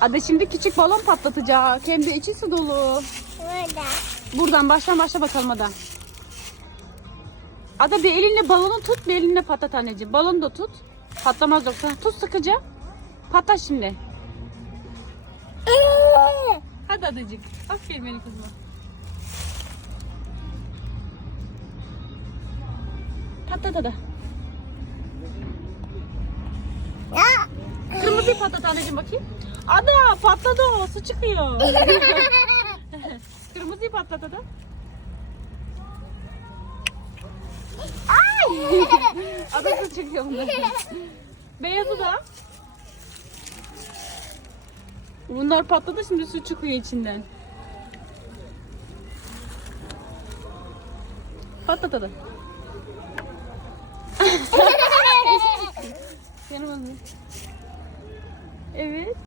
Ada şimdi küçük balon patlatacak. Hem de içi su dolu. Burada. Buradan baştan başla bakalım Ada. Ada bir elinle balonu tut, bir elinle patlat anneciğim. Balonu da tut. Patlamaz yoksa. Tut sıkıca. Patlat şimdi. Hadi adacık. Aferin benim kızıma. Patlat ada. Kırmızıyı patlat anneciğim bakayım. Ada patladı o. Su çıkıyor. Kırmızıyı patlat ada. Ay! ada su çıkıyor bundan. Beyazı da. Bunlar patladı şimdi su çıkıyor içinden. Patlat ada. Yanıma Evet.